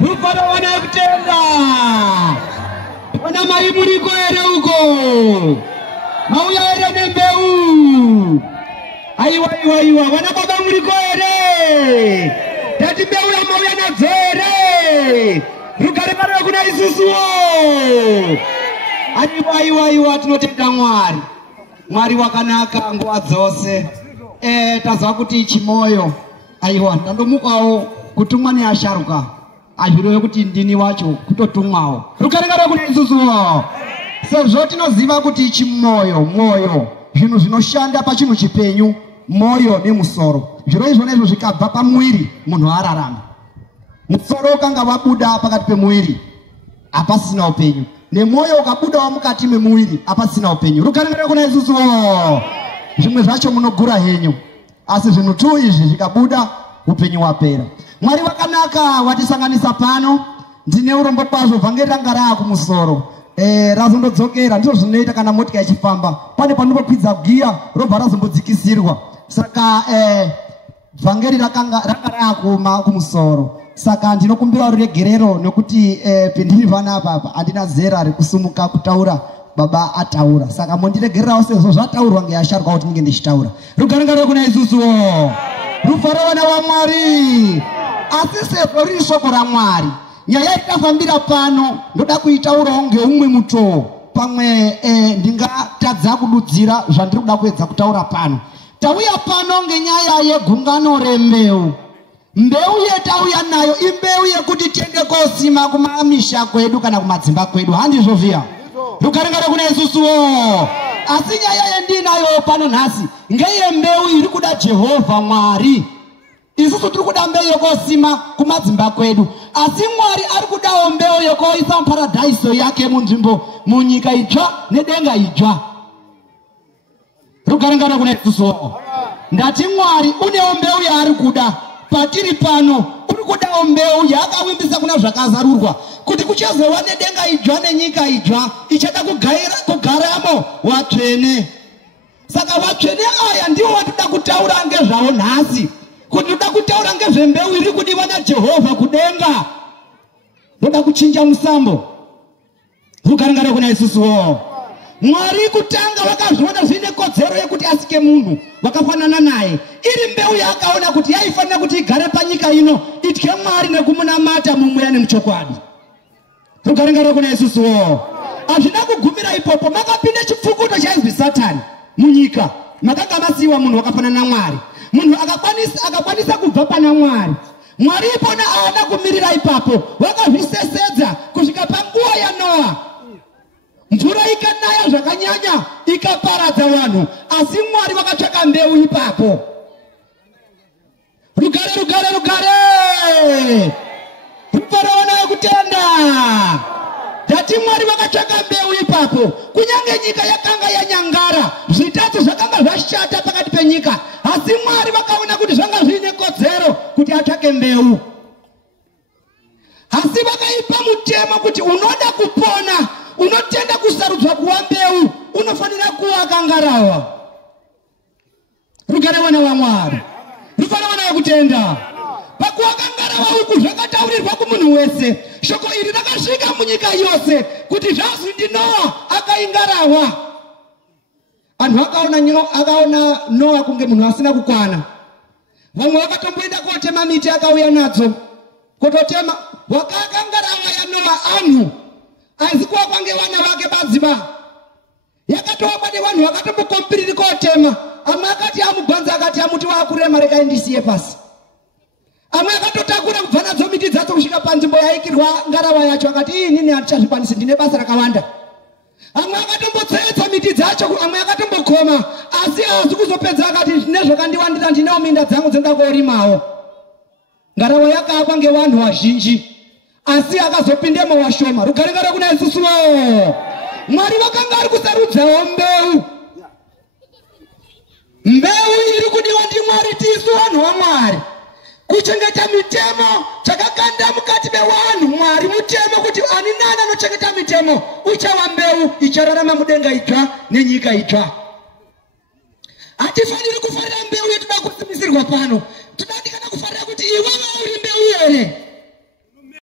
Rufaro wanakutenda. Wana maimuriko ere uko. Mauya ere nembeu. Aiwa. Wana baba muriko ere. Tati mbeu ya mauya na zere. Rukarikara kuna isusuo. Aiwa tinotenda Mwari. Mwari wakanaka nguwa dzose. Tazwa kuti chimoyo. Aiwa ndandomukawo kutumwa neasharuka. Azviroyo kuti ndini wacho kutotumwawo. Rukarikara kuna isusuo. Sezvo tinoziva kuti chimoyo, moyo, zvinhu zvinoshanda pachinhu chipenyu, moyo nemusoro. Zviro izvo nezvo zvikabva pamuiri munhu ararama. Musoro ukanga wabuda pakati pemuiri apasina upenyu. Nemoyo ukabudawo mukati memuiri apasina upenyu. Rukarikara kuna isusuo. Zvimwe zvacho munogura henyu. Asi zvinhu tu izvi zvikabuda upenyu wapera. Mwari wakanaka watisanganisa pano. Ndine urombo kwazvo vhangeri ranga raakumusoro. Razondodzokera ndizvo zvinoita kana motika ichifamba. Pane panokwidza giya robva razombodzikisirwa. Saka vhangeri ranga raakumusoro. Saka ndinokumbira ruregerero nekuti pendiri vana apa andina zera rekusumuka kutaura baba ataura. Saka mondiregererawo sezvo zvataurwa ngeasharuka kuti ndinge ndichitaura. Rukarikara kuna isusuo. Rufaro vana vaMwari. Asi sezvo riri shoko raMwari, nyaya ikafambira pano ndoda kuitaurawo ngeumwe mutoo. Pamwe ndingatadza kududzira zvandiri kuda kuedza kutaura pano. Tauya pano ngenyaya yegungano rembeu. Mbeu yetauya nayo imbeu yekuti tiende kosima kumamisha kwedu kana kumadzimba kwedu. Handizvo via. Rukarikara kuna isusuo. Asi nyaya yendinayo pano nhasi ngeye mbeu iri kuda Jehovha Mwari. Isusu tiri kuda mbeu yekosima kumadzimba kwedu. Asi Mwari ari kudawo mbeu yekoisa muparadhaiso yake munzvimbo munyika itsva nedenga itsva. Rukarikara kuna isusuo. Ndati Mwari unewo mbeu yaari kuda. Patiri pano uri kudawo mbeu yaakawimbisa kuna zvakazarurwa kuti kuchazova nedenga itsva nenyika itsva ichada kugaramo vatsvene. Saka vatsvene aya ndiwo watoda kutaura ngezvavo nhasi. Kuti ndoda kutaura ngezvembeu iri kudiwa naJehovha kudenga. Ndoda kuchinja musambo. Rukarikara kuna isusuo. Mwari kutanga vakazviona zvine kodzero yekuti asike munhu wakafanana naye. Iri mbeu yaakaona kuti yaifanira kuti igare panyika ino itye Mwari nekumunamata mumweya nemuchokwadi. Rukarikara kuna isusuo. Hazvina kugumira ipopo. Makapinda chipfukuto chaizwi Satani munyika. Makanga masiyiwa munhu wakafanana naMwari. Munhu akakwanisa kubva pana Mwari. Mwari ipona aada kumirira ipapo. Vakazvisesedza kusvika panguva yaNoa. Mvura ikanaya zvakanyanya ikaparadza vanhu. Asi Mwari vakatsvaka mbeu ipapo. Rugare. Rufaro vana vekutenda. Tati Mwari vakatsvaka mbeu ipapo. Kunyange nyika yakanga yanyangara, zvitatu zvakanga zvashata pakati penyika. Asi Mwari vakaona kuti zvanga zvine kodzero kuti atsvake mbeu. Asi vakaipa mutemo kuti unoda kupona, unotenda kusarudzwa kuwa mbeu, unofanira kuwa akangarawa. Rugare vana vaMwari. Rufaro vana vekutenda. Pakuwa akangarawa uku zvakataurirwa kumunhu wese. Shoko iri rakasvika munyika yose kuti zvazi ndiNoa akaingarawa. Anhu akaona Noa kunge munhu asina kukwana. Vamwe vakatomboenda kotema miti akauya nadzo. Kutotema wakakangarawa yaNoa anhu. Aizikuwa kwange vana vake badziba. Yakatowa pane vanhu vakatombokompiriri kotema. Amwe akati amugwanza akati amuti waakurema reka ndisiye pasi. Amwe akatotakura kubva nadzo miti dzadzo kusvika panzvimbo yaikirwa ngarawa yacho akati inini handichazvikwanisi ndine basa rakawanda. Amwe akatombotsetsa miti dzacho, amwe akatombokoma, asi hazi kuzopedza akati nezvakandiwandira ndinewo minda dzangu dzendoda korimawo. Ngarawa yakaakwa ngevanhu vazhinji, asi akazopindemo washoma. Rukarikara kuna isusuo. Mwari vakanga ari kusarudzawo mbeu. Mbeu iri kudiwa ndiMwari tisu vanhu vaMwari. Kuchengeta mitemo chakakanda mukati mevanhu. Mwari mutemo kuti ani nani anochengeta mitemo uchava mbeu ichararama mudenga itsva nenyika itsva. Hatifaniri kufarira mbeu yetuda kusimisirwa pano. Tudandikana kufarira kuti iwewe uri mbeu here.